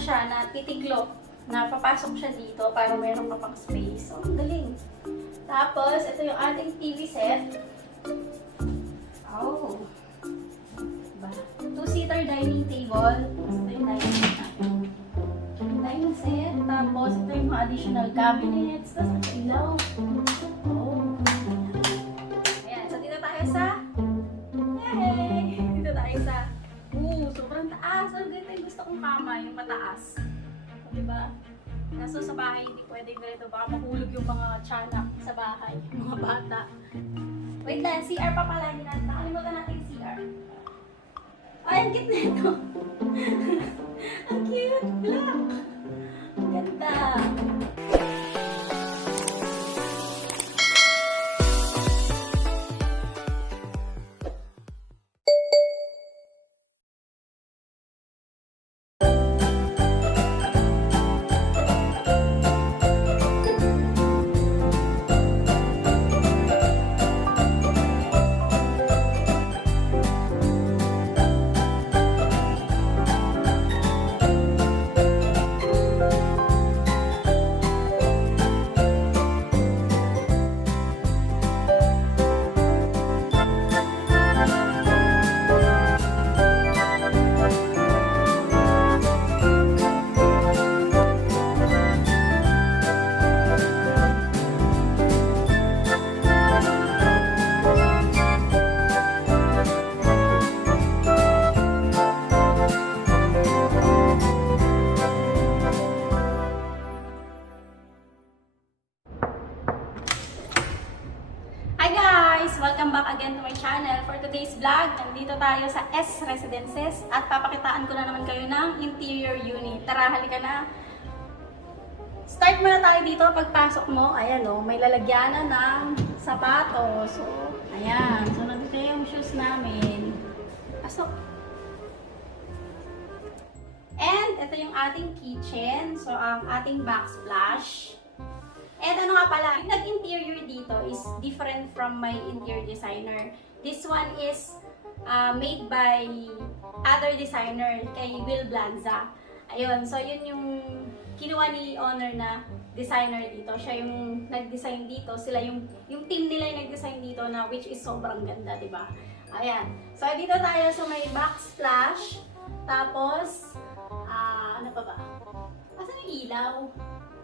siya, na titiklop. Na papasok siya dito para meron ka pang space. So, ang galing. Tapos, ito yung ating TV set. Oh. Diba? Two-seater dining table. Tapos ito yung dining set natin. Dining set. Tapos, ito yung mga additional cabinets. Tapos, ito ilaw. Oh. Ayan. So, dito tayo sa... Yay! Dito tayo sa... sobrang taas. Ang ganda yung gusto kong kama. Yung mataas. So, diba? Kaso sa bahay, hindi pwede ganito. Baka mahulog yung mga tiyanak sa bahay. Yung mga bata. Wait lang, CR pa pala. Nakalimutan natin yung CR. Ay, ang cute nito. Ang cute. Black. Ang ganda. Welcome back again to my channel. For today's vlog, nandito tayo sa S Residences at papakitaan ko na naman kayo ng interior unit. Tara, halika na. Start muna tayo dito. Pagpasok mo, ayan o, may lalagyanan ng sapatos. So, ayan. So, nandito yung shoes namin. Pasok. And, ito yung ating kitchen. So, ang ating backsplash. And ano nga pala, yung nag-interior dito is different from my interior designer. This one is made by other designer, kay Will Blanza. Ayun, so yun yung kinuha ni owner na designer dito. Siya yung nag-design dito. Sila yung team nila yung nag-design dito na which is sobrang ganda, di ba? Ayan. So dito tayo sa may backsplash. Tapos, ano pa ba? Asan yung ilaw?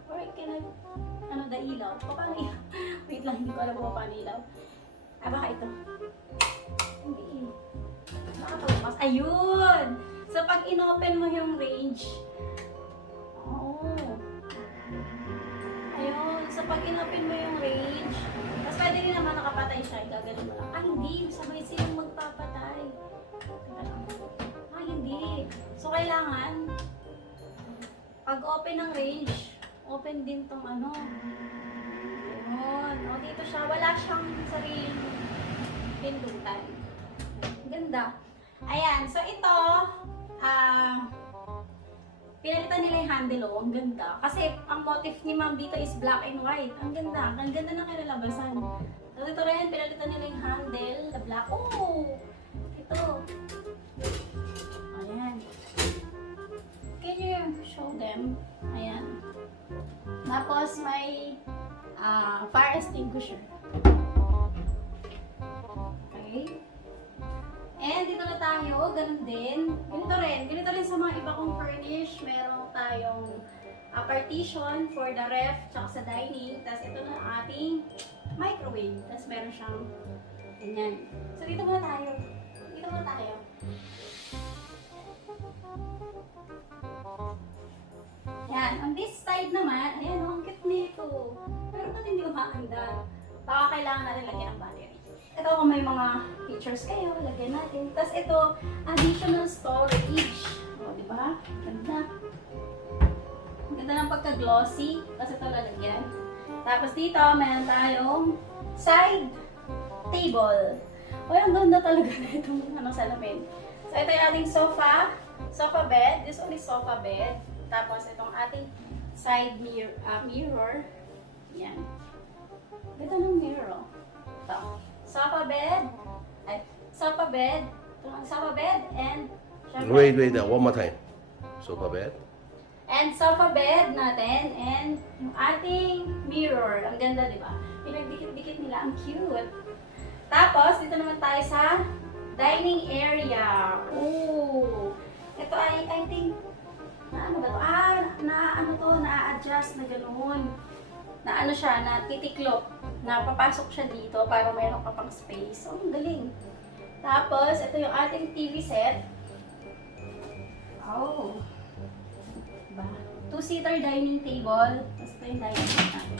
Or can I... Ano da ilaw? Paano ilaw? Wait lang, hindi ko alam kung paano ilaw. Baka ito. Hindi. Nakapagpas. Ayun! So, pag in-open mo yung range, ayun. So, pag in-open mo yung range, tapos pwede rin naman nakapatay siya. Gagaling mo lang. Hindi. Sabay silang magpapatay. Hindi. So, kailangan, pag open ng range, open din tong ano. Ayun. O, dito siya. Wala siyang sariling pindutan. Ganda. Ayan. So, ito, pinalitan nila yung handle. O, ang ganda. Kasi, ang motif ni ma'am dito is black and white. Ang ganda. Ang ganda ng kinalabasan. So, ito rin, pinalitan nila yung handle na black. Oh! Ito. Ayan. Can you show them? Ayan. Tapos may fire extinguisher. Okay. And dito na tayo, ganun din. Ganito rin sa mga iba kong furnish. Meron tayong partition for the ref, tsaka sa dining. Tapos ito na ating microwave. Tapos meron siyang ganyan. So dito muna tayo. Yan. On this side naman, ayan, ang cute nito. Pero ba't hindi umaanda? Baka kailangan natin lagyan ng battery. Ito kung may mga pictures kayo, lagyan natin. Tapos ito, additional storage. O, diba? Ganda. Ganda ng pagka-glossy. Tapos ito lalagyan. Tapos dito, meron tayong side table. O, ang ganda talaga na itong salamin. So, ito yung ating sofa bed. This one is sofa bed. Tapos, itong ating side mirror. Yan. Ganda ng mirror. Ito. Sofa bed. And... Wait, one more time. Sofa bed. And sofa bed natin. And yung ating mirror. Ang ganda, di ba? Pinagdikit-dikit nila. Ang cute. Tapos, dito naman tayo sa dining area. Ooh. Ito ay, I think, na ano ba to? Na-adjust na ganoon. Na ano siya, na titiklop. Na papasok siya dito para mayroon ka pang space. So, ang galing. Tapos, ito yung ating TV set. Oh. Diba? Two-seater dining table. Tapos ito yung dining set natin.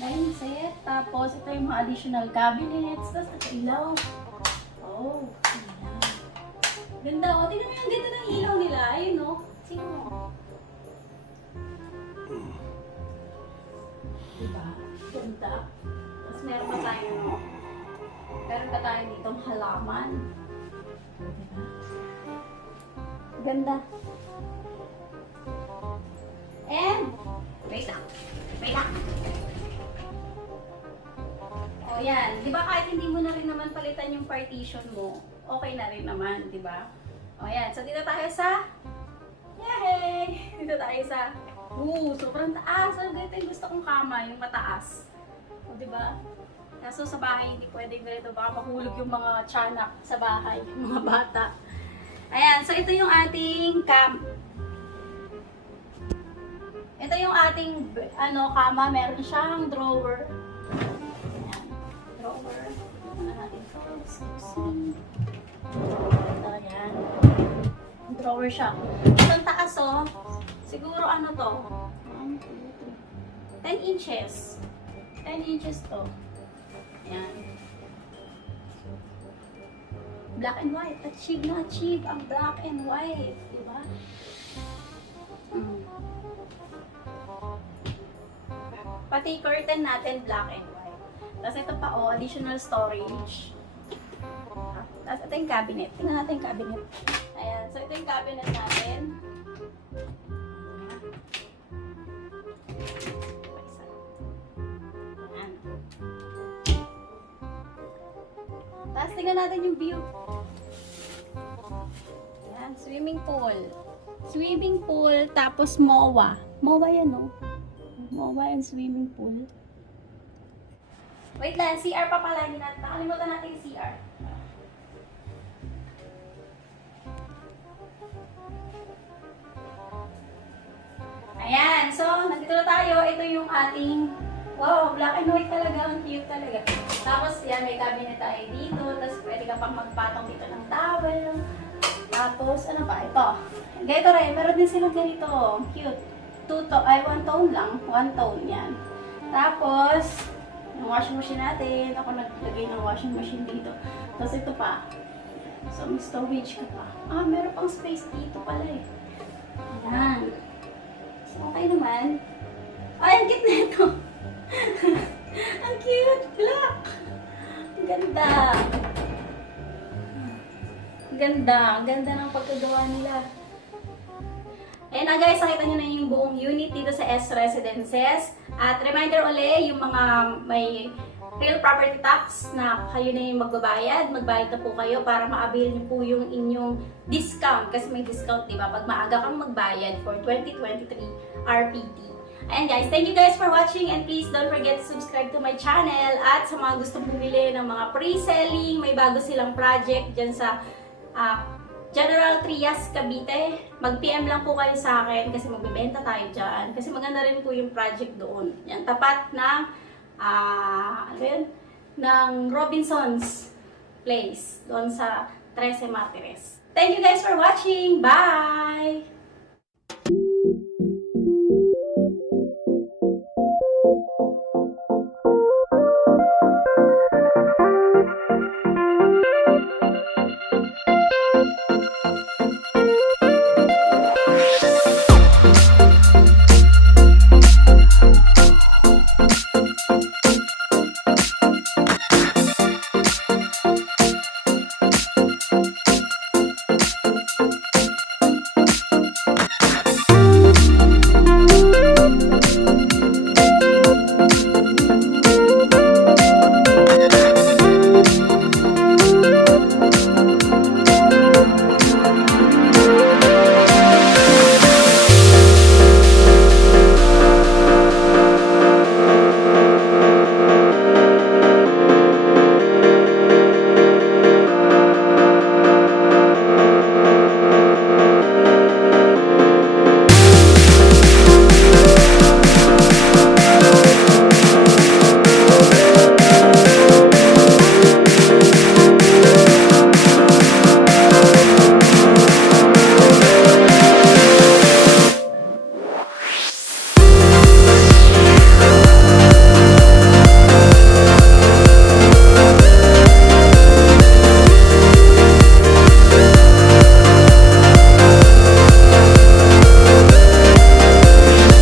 Dining set. Tapos, ito yung mga additional cabinets. Tapos, ito ilaw. Oh. Ayan. Ganda, oh. Tingnan mo yung ganda ng ilaw nila. Ayun, oh. Sino mo? Diba? Ganda. Tapos, meron pa tayo ditong halaman. Diba? Ganda. And, wait lang. O yan, di ba kahit hindi mo na rin naman palitan yung partition mo, okay na rin naman, di ba? O yan, so dito tayo sa, yay! Dito tayo sa, sobrang taas. So, dito yung gusto kong kama, yung mataas. O, di ba? Kaso sa bahay, hindi pwedeng ganito. Baka mahulog yung mga tiyanak sa bahay, yung mga bata. Ayan, so ito yung ating ito yung ating kama. Meron siyang drawer. Ayan, drawer. Ano natin ito? Excuse me. Ito, ayan. Drawer siya. Itong taas, oh. Siguro ano to? 10 inches. 10 inches to. Ayan. Black and white. Achieve na achieve ang black and white. Diba? Pati curtain natin black and white. Tapos ito pa, oh, additional storage. Tapos ito yung cabinet. Tingnan natin yung cabinet. Ayan. So ito yung cabinet natin. Ayan. Tapos tingnan natin yung view. Ayan, swimming pool. Swimming pool, tapos MOA. MOA yan, no? MOA and swimming pool. Wait lang, CR pa pala. Nakalimutan natin yung CR. Ayan, so, nandito na tayo. Ito yung ating, wow, black and white talaga. Ang cute talaga. Tapos, yan, may cabinet tayo dito. Tapos, pwede ka pang magpatong dito ng towel. Tapos, ano pa? Ito. Ganito rin. Meron din silang ganito. Cute. One tone lang. One tone, yan. Tapos, yung washing machine natin. Ako naglagay ng washing machine dito. Tapos, ito pa. So, may storage ka pa. Meron pang space dito pala eh. Ayan. So, okay naman. Ay, ang cute na ito. Ang cute! Black! Ang ganda! Ang ganda! Ang ganda ng pagkagawa nila. Ayan na guys, nakita nyo na yung buong unit dito sa S Residences. At reminder ulit, yung mga may real property tax na kayo na yung magbabayad na po kayo para ma-avail nyo po yung inyong discount. Kasi may discount, diba? Pag maaga kang magbayad for 2023 RPT. Ayan guys, thank you guys for watching and please don't forget to subscribe to my channel. At sa mga gustong bumili ng mga pre-selling, may bago silang project dyan sa General Trias, Cavite. Mag-PM lang po kayo sa akin kasi magbibenta tayo dyan. Kasi maganda rin po yung project doon. Yan, tapat ng ng Robinson's Place doon sa 13 Martires. Thank you guys for watching. Bye!